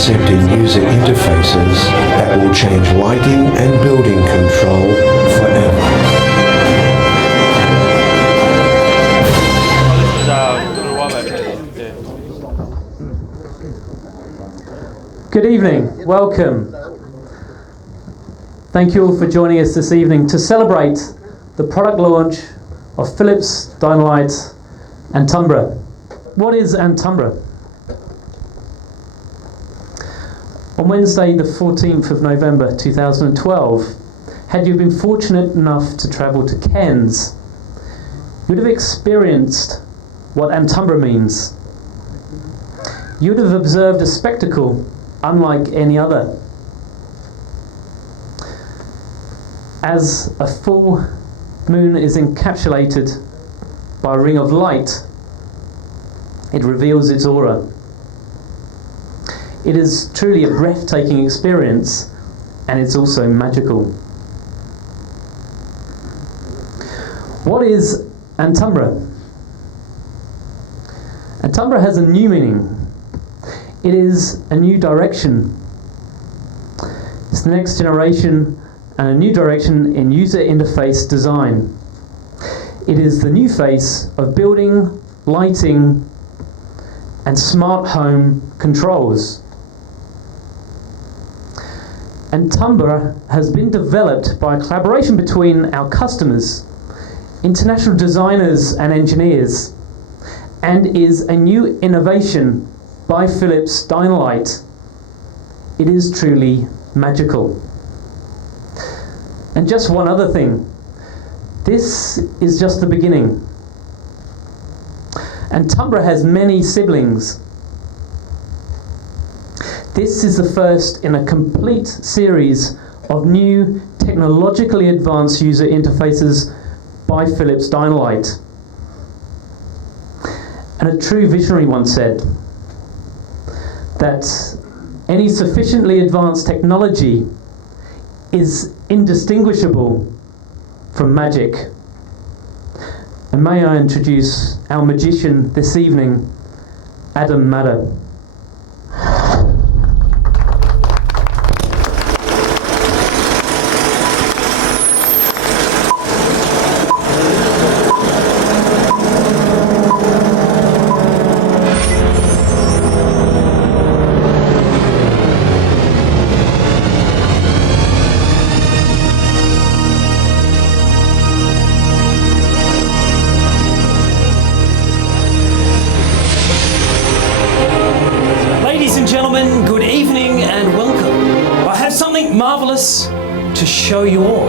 accepting user interfaces that will change lighting and building control forever. Good evening, welcome. Thank you all for joining us this evening to celebrate the product launch of Philips Dynalite Antumbra. What is Antumbra? On Wednesday the 14th of November 2012, had you been fortunate enough to travel to Cairns, you would have experienced what Antumbra means. You would have observed a spectacle unlike any other. As a full moon is encapsulated by a ring of light, it reveals its aura. It is truly a breathtaking experience, and it's also magical. What is Antumbra? Antumbra has a new meaning. It is a new direction. It's the next generation and a new direction in user interface design. It is the new face of building, lighting, and smart home controls. Antumbra has been developed by a collaboration between our customers, international designers and engineers, and is a new innovation by Philips Dynalite. It is truly magical. And just one other thing, this is just the beginning. Antumbra has many siblings. This is the first in a complete series of new technologically advanced user interfaces by Philips Dynalite. And a true visionary once said that any sufficiently advanced technology is indistinguishable from magic. And may I introduce our magician this evening, Adam Madder. Marvelous to show you all.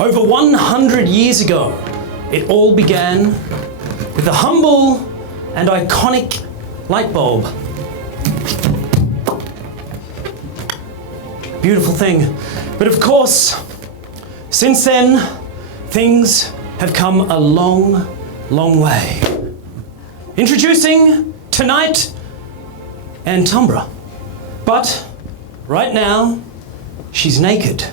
Over 100 years ago, it all began with a humble and iconic light bulb. Beautiful thing. But of course, since then, things have come a long, long way. Introducing tonight, Antumbra. But right now, she's naked.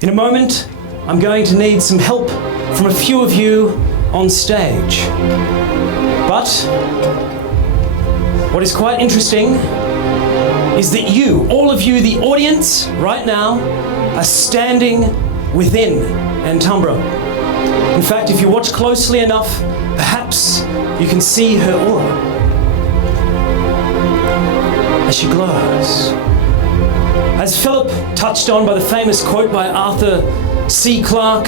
In a moment, I'm going to need some help from a few of you on stage. But what is quite interesting is that you, all of you, the audience, right now, are standing within Antumbra. In fact, if you watch closely enough, perhaps you can see her aura as she glows. As Philip touched on by the famous quote by Arthur C. Clarke,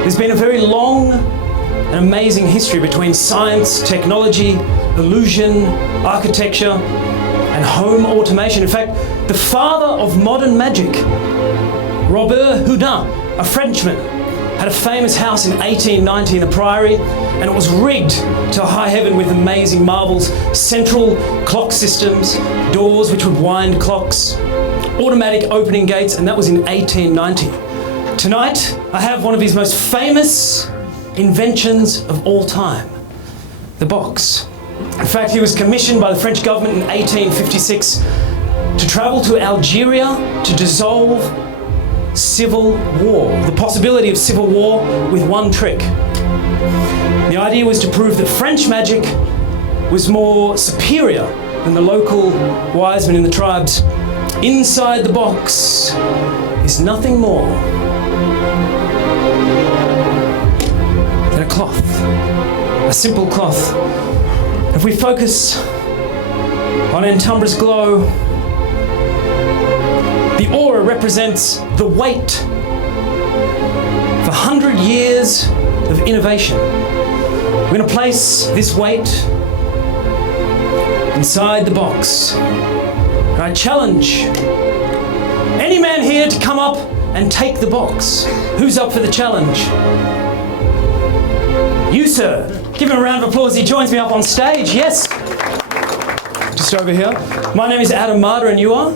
there's been a very long and amazing history between science, technology, illusion, architecture, and home automation. In fact, the father of modern magic, Robert Houdin, a Frenchman, had a famous house in 1890 in a priory, and it was rigged to high heaven with amazing marvels, central clock systems, doors which would wind clocks, automatic opening gates, and that was in 1890. Tonight, I have one of his most famous inventions of all time, the box. In fact, he was commissioned by the French government in 1856 to travel to Algeria to dissolve civil war, the possibility of civil war with one trick. The idea was to prove that French magic was more superior than the local wise men in the tribes. Inside the box is nothing more than a cloth, a simple cloth. If we focus on Antumbra's glow, the aura represents the weight of 100 years of innovation. We're going to place this weight inside the box. And I challenge any man here to come up and take the box. Who's up for the challenge? You, sir. Give him a round of applause. He joins me up on stage. Yes. Just over here. My name is Antumbra, and you are?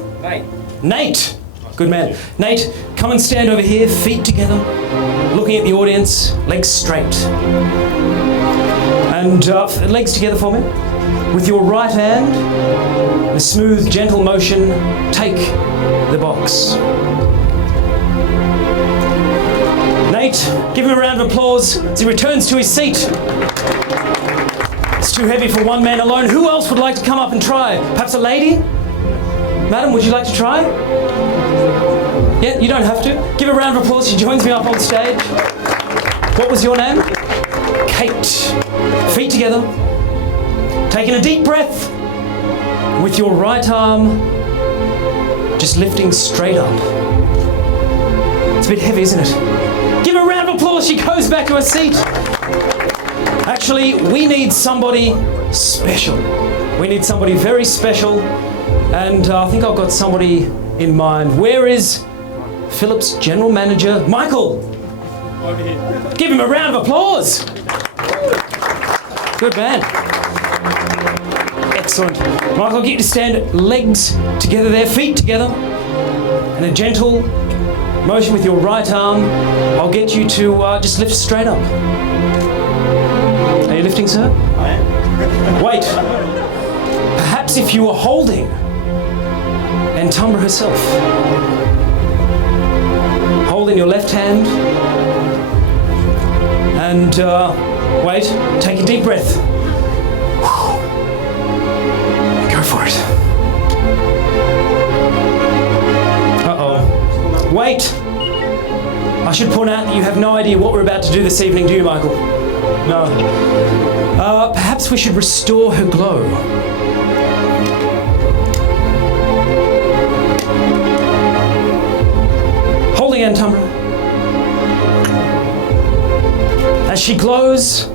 Nate. Good man. Nate, come and stand over here, feet together, looking at the audience, legs straight. And legs together for me. With your right hand, in a smooth, gentle motion, take the box. Nate, give him a round of applause as he returns to his seat. It's too heavy for one man alone. Who else would like to come up and try? Perhaps a lady? Madam, would you like to try? Yeah, you don't have to. Give a round of applause. She joins me up on stage. What was your name? Kate. Feet together. Taking a deep breath. With your right arm just lifting straight up. It's a bit heavy, isn't it? Give her a round of applause. She goes back to her seat. Actually, we need somebody special. We need somebody very special. And I think I've got somebody in mind. Where is Philips General Manager, Michael? Over here. Give him a round of applause. Good man. Excellent. Michael, I'll get you to stand legs together there, feet together. And a gentle motion with your right arm. I'll get you to just lift straight up. Are you lifting, sir? I am. Wait. Perhaps if you were holding Antumbra herself. Hold in your left hand. And wait, take a deep breath. Go for it. Uh-oh. Wait. I should point out that you have no idea what we're about to do this evening, do you, Michael? No. Perhaps we should restore her glow. Holding Antumbra. As she glows,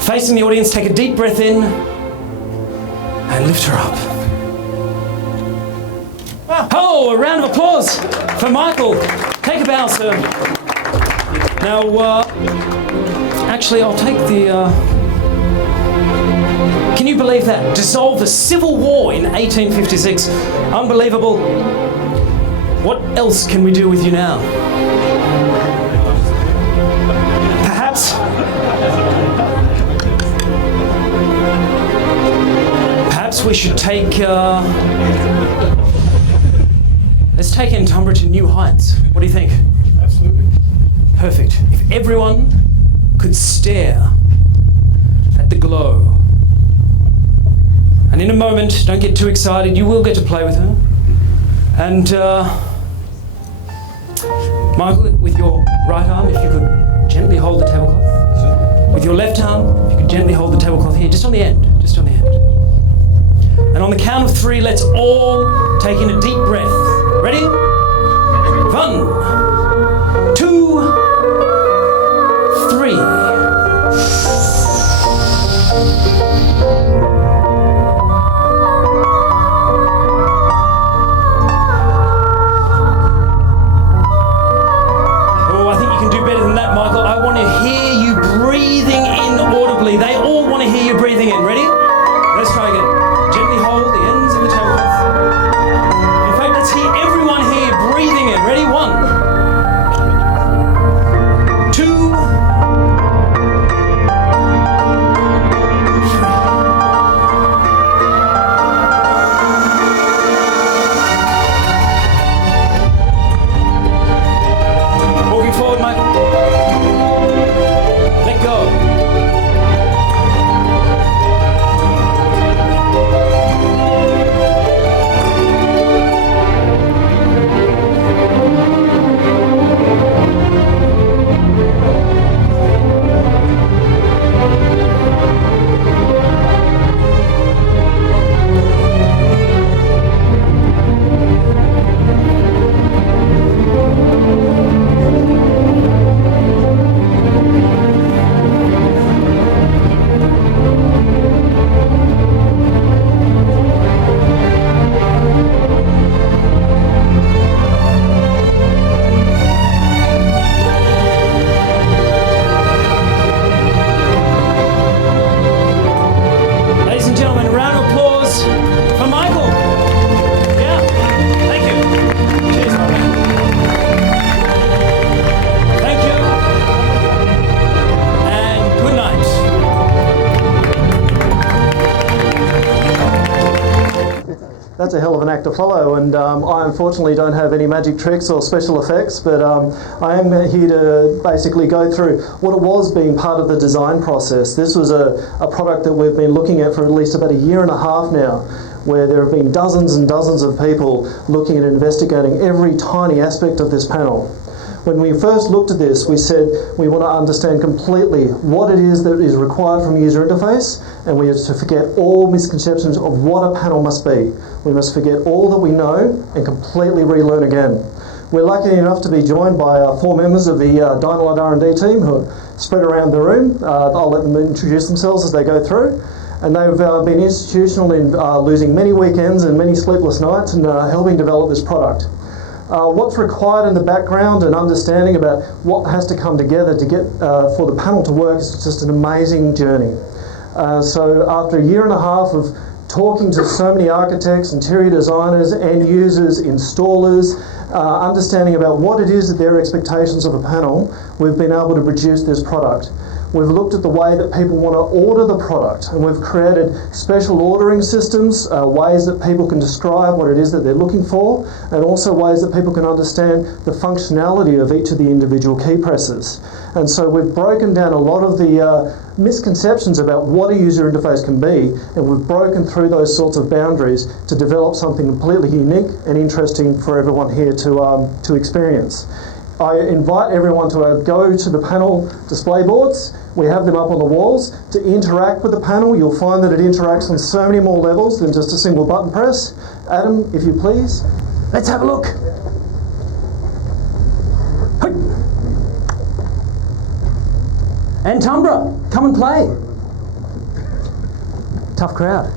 facing the audience, take a deep breath in and lift her up. Oh, a round of applause for Michael. Take a bow, sir. Now, actually, I'll take the... Can you believe that? Dissolve the Civil War in 1856. Unbelievable. What else can we do with you now? Perhaps we should take... let's take Antumbra to new heights. What do you think? Absolutely. Perfect. If everyone could stare at the glow. And in a moment, don't get too excited, you will get to play with her. And Michael, with your right arm, if you could gently hold the tablecloth. With your left arm, if you could gently hold the tablecloth here, just on the end, just on the end. And on the count of 3, let's all take in a deep breath. Ready? 1, 2, 3. Oh, I think you can do better than that, Michael. I want to hear you breathing in audibly. They all want to hear you breathing in. Ready? Let's try again. Gently hold the ends of the tablecloth. In fact, let's hear everyone here breathing in. Ready? 1, That's a hell of an act to follow, and I unfortunately don't have any magic tricks or special effects, but I am here to basically go through what it was being part of the design process. This was a product that we've been looking at for at least about a year and a half now, where there have been dozens and dozens of people looking at investigating every tiny aspect of this panel. When we first looked at this, we said we want to understand completely what it is that is required from a user interface, and we have to forget all misconceptions of what a panel must be. We must forget all that we know and completely relearn again. We're lucky enough to be joined by 4 members of the Dynalite R&D team who are spread around the room. I'll let them introduce themselves as they go through. And they've been institutional in losing many weekends and many sleepless nights and helping develop this product. What's required in the background and understanding about what has to come together to get for the panel to work is just an amazing journey. So after a year and a half of talking to so many architects, interior designers, end users, installers, understanding about what it is that their expectations of a panel, we've been able to produce this product. We've looked at the way that people want to order the product, and we've created special ordering systems, ways that people can describe what it is that they're looking for, and also ways that people can understand the functionality of each of the individual key presses. And so we've broken down a lot of the misconceptions about what a user interface can be, and we've broken through those sorts of boundaries to develop something completely unique and interesting for everyone here to experience. I invite everyone to go to the panel display boards. We have them up on the walls. To interact with the panel, you'll find that it interacts on so many more levels than just a single button press. Adam, if you please. Let's have a look. Hey. Antumbra, come and play. Tough crowd.